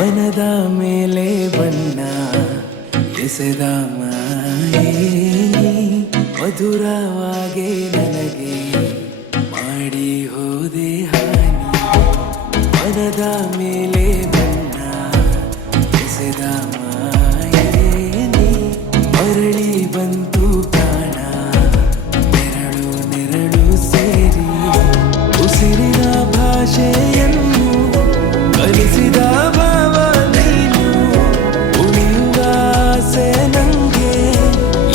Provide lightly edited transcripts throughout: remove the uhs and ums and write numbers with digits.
ಮನದ ಮೇಲೆ ಬಣ್ಣ ಎಸೆದ ಮಾಯೆ ಮಧುರವಾಗಿ ನನಗೆ ಮಾಡಿ ಹೋದೆ ಹಾನಿ ಮನದ ಮೇಲೆ ಬಣ್ಣ ಎಸೆದ ಮಾಯೆ ಮರಳಿ ಬಂತು ಪ್ರಾಣ ನೆರಳು ನೆರಳು ಸೇರಿ ಉಸಿರಿನ ಭಾಷೆಯನ್ನು ಕಲಿಸಿದ ಭಾವ ನೀನು ಉಳಿಯುವ ಆಸೆ ನಂಗೆ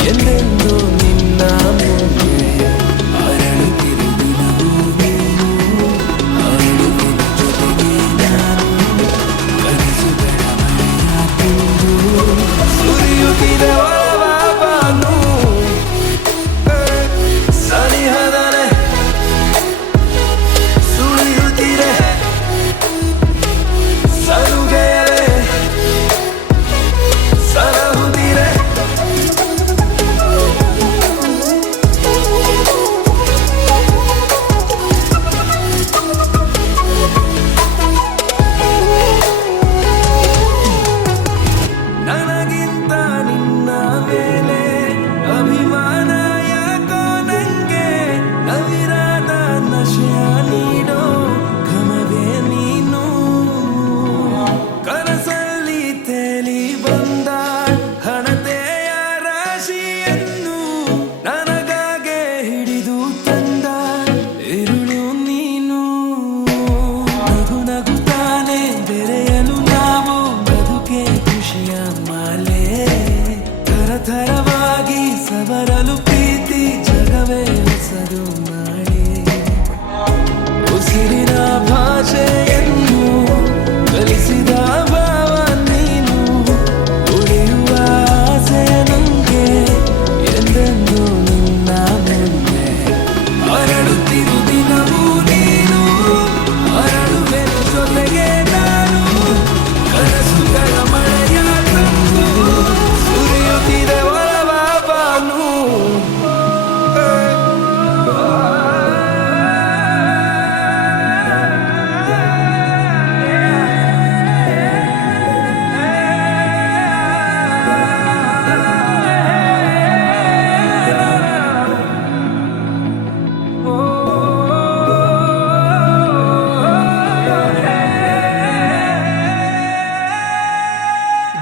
ಎಂದೆಂದು ನಿನ್ನ ಮುಂದೆ ಅರಳುತ್ತಿರುವುದು ನೀನು ಅರಳುವಿನ ಜೊತೆಗೆ ನಾನು ಕನಸುಗಳ ಮಳೆಯ ತುಂಡು ಸುರಿಯುತ್ತಿದೆ ಒಳಬಾನು ಸನಿಹದನೆ ಸುಳಿಯುತ್ತಿದೆ ಸಲುಗೆಯಲೆ ಸಲಹುತ್ತಿರೆ ನನಗಿಂತ ನಿನ್ನ ಮೇಲೆ ಅಭಿಮಾನ ಯಾಕೋ ನಂಗೆ ನವಿರಾದ ನಶೆಯ ನೀಡೋ ಘಮವೇ ನೀನು ಕನಸಲ್ಲಿ ತೇಲಿ ಬಂದ ಹಣತೆಯ ರಾಶಿಯನ್ನು ನನಗಾಗೆ ಹಿಡಿದು ತಂದ ಇರುಳು ನೀನು ನಗು ನಗುತ್ತಾನೆ ಬೆರೆಯಲು ನಾವು ಬದುಕೆ ಖುಷಿಯ ಮಾಲೆ ಥರಥರವಾಗಿ ಸವರಲು ಪ್ರೀತಿ ಜಗವೇ ಹೊಸದು ನಾಳೆ ಉಸಿರಿನ ಭಾಷೆಯನ್ನು ಕಲಿಸಿದ ಭಾವ ನೀನು ಉಳಿಯುವ ಆಸೆ ನಂಗೆ ಎಂದೆಂದು ನಿನ್ನ ಮುಂದೆ ಅರಳುತ್ತಿರು ದಿನವೂ ನೀನು ಅರಳುವೆ ಜೊತೆಗೆ ನಾನು ಕನಸುಗಳ ಮಳೆಯ ತಂದು ಸುರಿಯುತ್ತಿದೆ ಒಳಬಾನು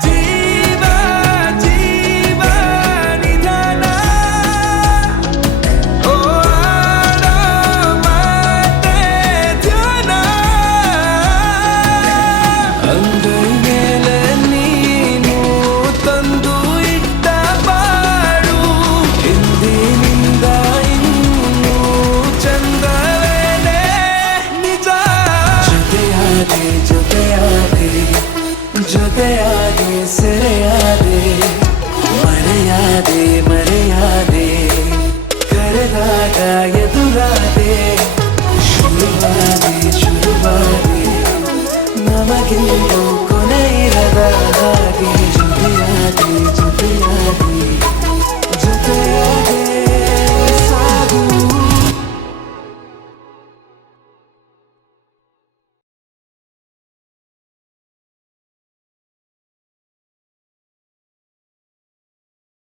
ಜೀವ ಜೀವ ನಿಧಾನ ಓ ಆಡೋ ಮಾತೆ ಧ್ಯಾನ ಅಂಗೈ ಮೇಲೆ ನೀನು ತಂದು ಇಟ್ಟ ಬಾಳು ಇಂದಿನಿಂದ ಇನ್ನೂ ಚಂದವೇನೆ ನಿಜ ಜೊತೆಯಾದೆ ಜೊತೆಯಾದೆ ಜೊತೆಯಾದೆ ಸೆರೆಯಾದೆ ಮರೆಯಾದೆ ಮರೆಯಾದೆ ಕರೆದಾಗ ಎದುರಾದೆ ಶುರುವಾದೆ ನಮಗೆಂದು ಕೊನೆ ಇರದ ಹಾಗೆ ಜೊತೆಯಾದೆ ಜೊತೆಯಾದೆ